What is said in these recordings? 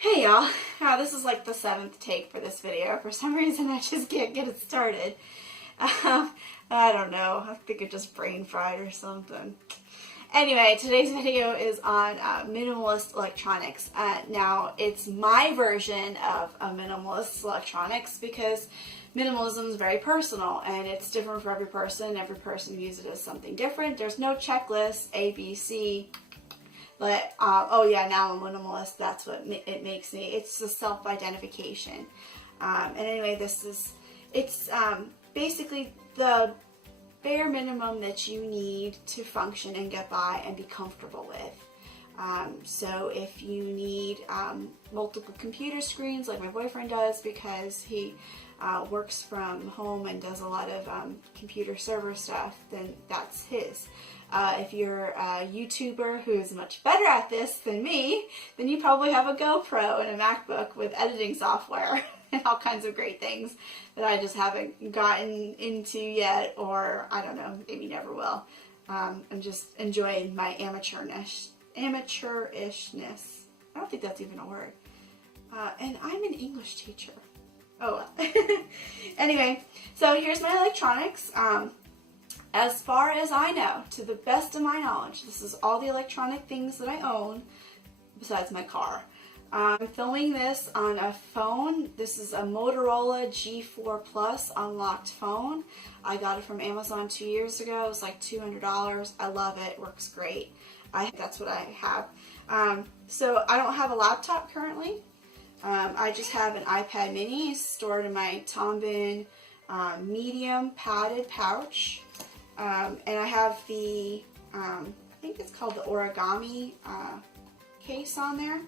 Hey y'all, this is like the 7th take for this video. For some reason I just can't get it started. I don't know, I think it just brain fried or something. Anyway, today's video is on minimalist electronics. Now, it's my version of a minimalist electronics because minimalism is very personal and it's different for every person. Every person views it as something different. There's no checklist, A, B, C. But, oh yeah, now I'm a minimalist. That's what it makes me. It's the self-identification. And anyway, it's basically the bare minimum that you need to function and get by and be comfortable with. So if you need multiple computer screens like my boyfriend does because he works from home and does a lot of computer server stuff, then that's his. If you're a YouTuber who's much better at this than me, then you probably have a GoPro and a MacBook with editing software and all kinds of great things that I just haven't gotten into yet, or I don't know, maybe never will. I'm just enjoying my amateurishness. I don't think that's even a word. And I'm an English teacher. Oh well. Anyway, so here's my electronics. As far as I know, to the best of my knowledge, this is all the electronic things that I own, besides my car. I'm filming this on a phone. This is a Motorola G4 Plus unlocked phone. I got it from Amazon 2 years ago. It was like $200. I love it. It works great. That's what I have. So I don't have a laptop currently. I just have an iPad mini stored in my Tombin medium padded pouch. And I have the, I think it's called the origami case on there.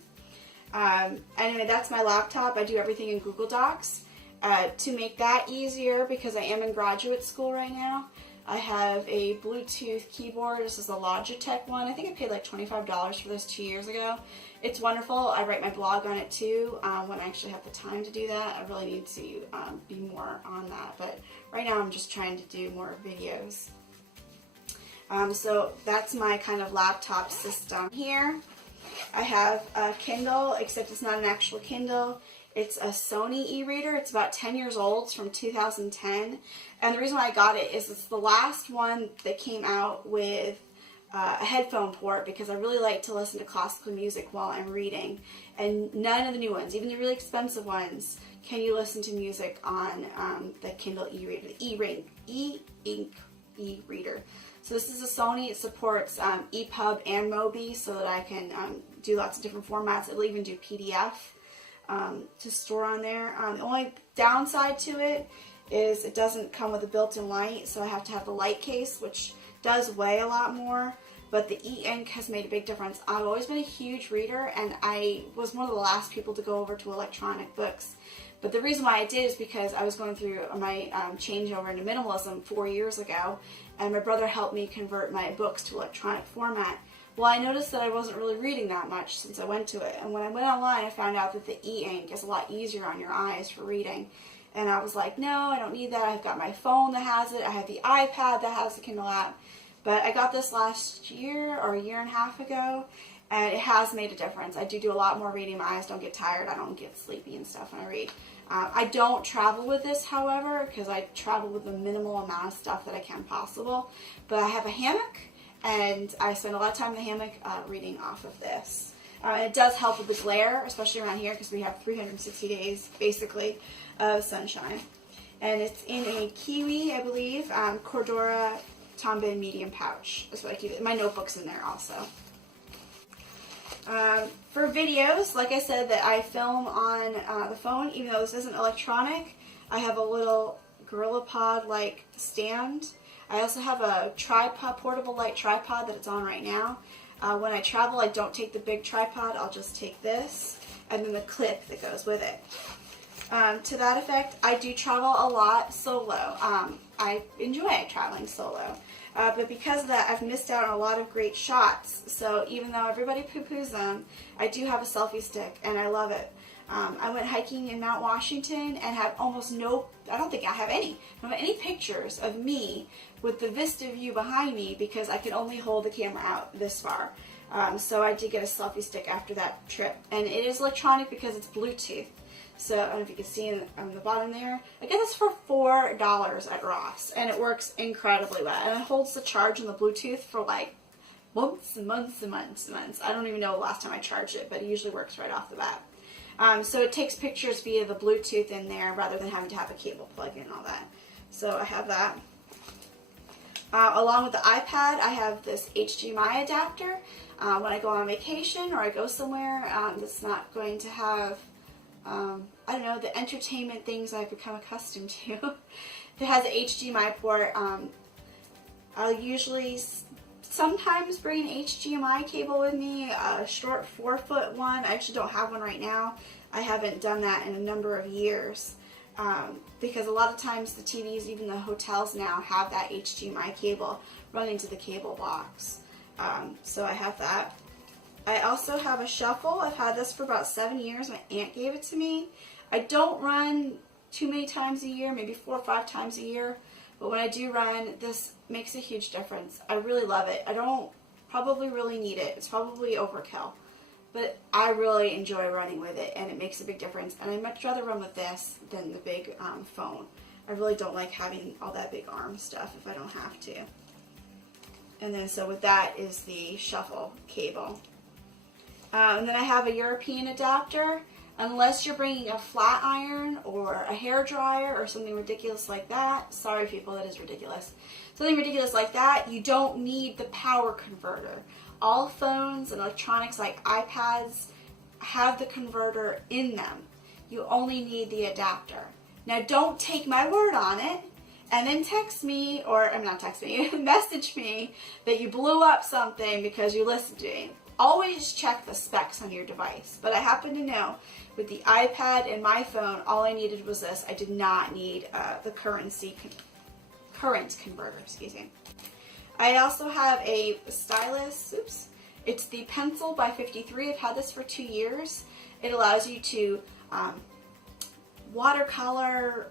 Anyway, that's my laptop. I do everything in Google Docs. To make that easier, because I am in graduate school right now, I have a Bluetooth keyboard. This is a Logitech one. I think I paid like $25 for this 2 years ago. It's wonderful. I write my blog on it too when I actually have the time to do that. I really need to be more on that, but right now I'm just trying to do more videos. So that's my kind of laptop system. Here I have a Kindle, except it's not an actual Kindle. It's a Sony e-reader. It's about 10 years old. It's from 2010. And the reason why I got it is it's the last one that came out with a headphone port, because I really like to listen to classical music while I'm reading. And none of the new ones, even the really expensive ones, can you listen to music on the Kindle e-reader, the e-ink e-reader. So this is a Sony. It supports EPUB and MOBI, so that I can do lots of different formats. It'll even do PDF to store on there. The only downside to it is it doesn't come with a built-in light, so I have to have the light case, which does weigh a lot more, but the e-ink has made a big difference. I've always been a huge reader, and I was one of the last people to go over to electronic books. But the reason why I did is because I was going through my changeover into minimalism 4 years ago, and my brother helped me convert my books to electronic format. Well, I noticed that I wasn't really reading that much since I went to it, and when I went online I found out that the e-ink is a lot easier on your eyes for reading. And I was like, no, I don't need that. I've got my phone that has it. I have the iPad that has the Kindle app. But I got this last year or a year and a half ago, and it has made a difference. I do a lot more reading. My eyes don't get tired. I don't get sleepy and stuff when I read. I don't travel with this, however, because I travel with the minimal amount of stuff that I can possible. But I have a hammock, and I spend a lot of time in the hammock reading off of this. It does help with the glare, especially around here, because we have 360 days, basically, of sunshine. And it's in a kiwi, I believe, Cordura Tombin medium pouch. That's what I keep it. My notebook's in there also. For videos, like I said, that I film on the phone, even though this isn't electronic, I have a little GorillaPod-like stand. I also have a tripod, portable light tripod that it's on right now. When I travel, I don't take the big tripod. I'll just take this, and then the clip that goes with it. To that effect, I do travel a lot solo. I enjoy traveling solo. But because of that, I've missed out on a lot of great shots. So even though everybody poo-poos them, I do have a selfie stick, and I love it. I went hiking in Mount Washington and had almost no, I don't think I have any pictures of me with the vista view behind me, because I can only hold the camera out this far. So I did get a selfie stick after that trip. And it is electronic because it's Bluetooth. So I don't know if you can see on the bottom there. I got this for $4 at Ross. And it works incredibly well. And it holds the charge on the Bluetooth for like months and months and months and months. I don't even know the last time I charged it, but it usually works right off the bat. So it takes pictures via the Bluetooth in there rather than having to have a cable plug in and all that. So I have that. Along with the iPad, I have this HDMI adapter. When I go on vacation or I go somewhere that's not going to have, I don't know, the entertainment things I've become accustomed to. That has an HDMI port. I'll usually sometimes bring an HDMI cable with me, a short 4-foot one. I actually don't have one right now. I haven't done that in a number of years. Because a lot of times the TVs, even the hotels now, have that HDMI cable running to the cable box. So I have that. I also have a shuffle. I've had this for about 7 years. My aunt gave it to me. I don't run too many times a year, maybe 4 or 5 times a year. But when I do run, this makes a huge difference. I really love it. I don't probably really need it. It's probably overkill. But I really enjoy running with it, and it makes a big difference. And I'd much rather run with this than the big phone. I really don't like having all that big arm stuff if I don't have to. And then so with that is the shuffle cable. And then I have a European adapter. Unless you're bringing a flat iron or a hair dryer or something ridiculous like that. Sorry people, that is ridiculous. Something ridiculous like that, you don't need the power converter. All phones and electronics like iPads have the converter in them. You only need the adapter. Now don't take my word on it and then text me, or not text me, message me that you blew up something because you listened to me. Always check the specs on your device. But I happen to know with the iPad and my phone, all I needed was this. I did not need the current converter, excuse me. I also have a stylus. Oops. It's the Pencil by 53. I've had this for 2 years. It allows you to watercolor,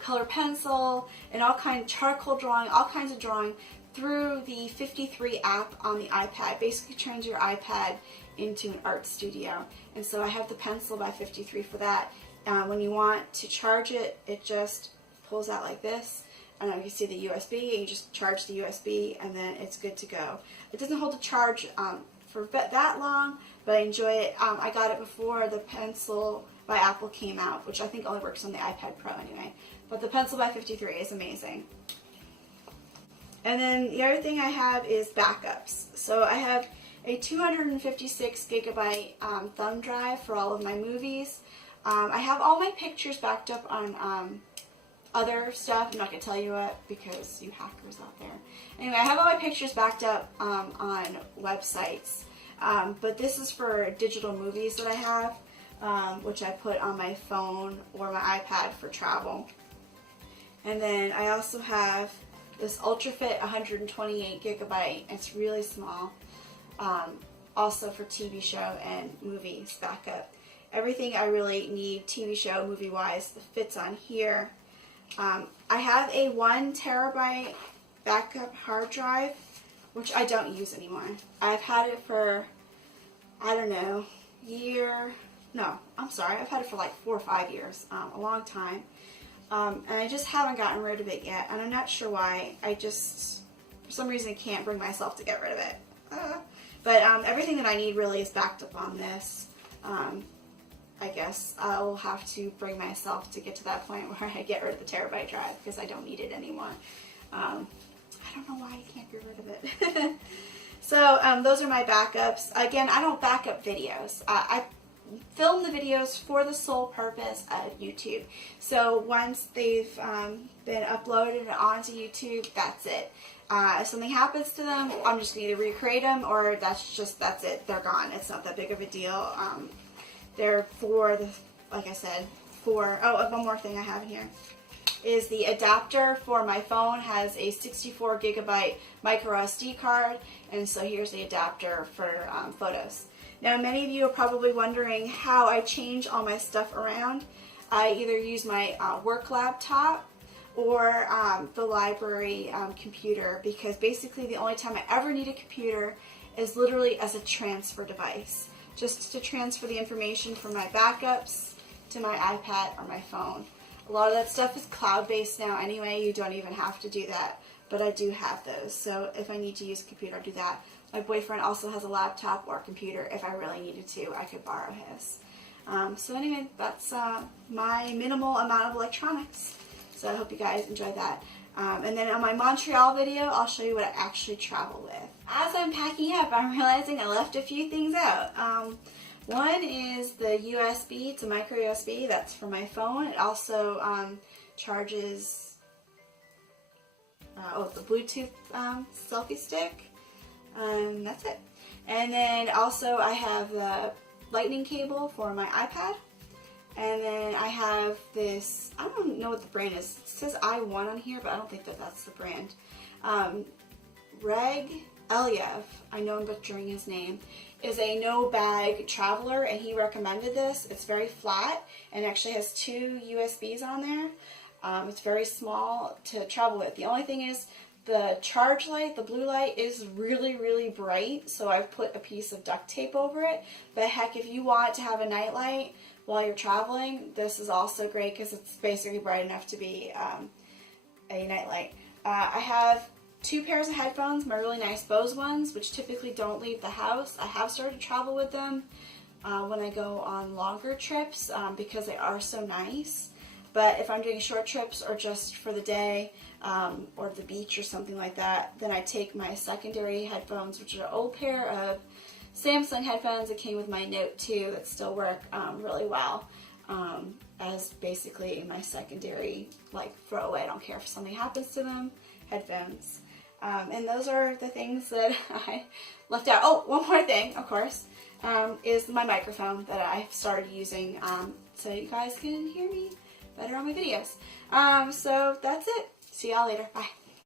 color pencil, and all kinds of charcoal drawing, all kinds of drawing through the 53 app on the iPad. Basically turns your iPad into an art studio. And so I have the Pencil by 53 for that. When you want to charge it, it just pulls out like this. And you can see the USB, and you just charge the USB, and then it's good to go. It doesn't hold a charge for that long, but I enjoy it. I got it before the Pencil by Apple came out, which I think only works on the iPad Pro anyway. But the Pencil by 53 is amazing. And then the other thing I have is backups. So I have a 256 gigabyte thumb drive for all of my movies. I have all my pictures backed up on other stuff. I'm not going to tell you what because you hackers out there. Anyway, I have all my pictures backed up on websites. But this is for digital movies that I have, which I put on my phone or my iPad for travel. And then I also have this UltraFit 128 gigabyte. It's really small. Also for TV show and movies backup. Everything I really need TV show, movie wise, fits on here. I have a 1 terabyte backup hard drive, which I don't use anymore. I've had it for, I don't know, I've had it for like 4 or 5 years, a long time. And I just haven't gotten rid of it yet, and I'm not sure why. I just, for some reason, can't bring myself to get rid of it. But everything that I need really is backed up on this. I guess I'll have to bring myself to get to that point where I get rid of the terabyte drive because I don't need it anymore. I don't know why I can't get rid of it. So those are my backups. Again, I don't back up videos. I film the videos for the sole purpose of YouTube. So once they've been uploaded onto YouTube, that's it. If something happens to them, I'm just going to either recreate them or that's it. They're gone. It's not that big of a deal. They're for the, like I said, one more thing I have in here is the adapter for my phone has a 64 gigabyte micro SD card, and so here's the adapter for photos. Now many of you are probably wondering how I change all my stuff around. I either use my work laptop or the library computer, because basically the only time I ever need a computer is literally as a transfer device, just to transfer the information from my backups to my iPad or my phone. A lot of that stuff is cloud-based now anyway. You don't even have to do that, but I do have those. So if I need to use a computer, I'll do that. My boyfriend also has a laptop or computer. If I really needed to, I could borrow his. So anyway, that's my minimal amount of electronics. So I hope you guys enjoyed that. And then on my Montreal video, I'll show you what I actually travel with. As I'm packing up, I'm realizing I left a few things out. One is the USB, it's a micro USB, that's for my phone. It also charges, the Bluetooth selfie stick. That's it. And then also I have the lightning cable for my iPad. And then I have this, I don't know what the brand is. It says I1 on here, but I don't think that that's the brand. Reg Eliev, I know I'm butchering his name, is a no-bag traveler, and he recommended this. It's very flat and actually has 2 USBs on there. It's very small to travel with. The only thing is the charge light, the blue light, is really, really bright, so I've put a piece of duct tape over it. But heck, if you want to have a night light while you're traveling, this is also great because it's basically bright enough to be a night light. I have 2 pairs of headphones, my really nice Bose ones, which typically don't leave the house. I have started to travel with them when I go on longer trips because they are so nice. But if I'm doing short trips or just for the day or the beach or something like that, then I take my secondary headphones, which are an old pair of Samsung headphones that came with my Note 2 that still work really well as basically my secondary, like, throwaway. I don't care if something happens to them, headphones. And those are the things that I left out. Oh, one more thing, of course, is my microphone that I've started using so you guys can hear me better on my videos. So that's it. See y'all later. Bye.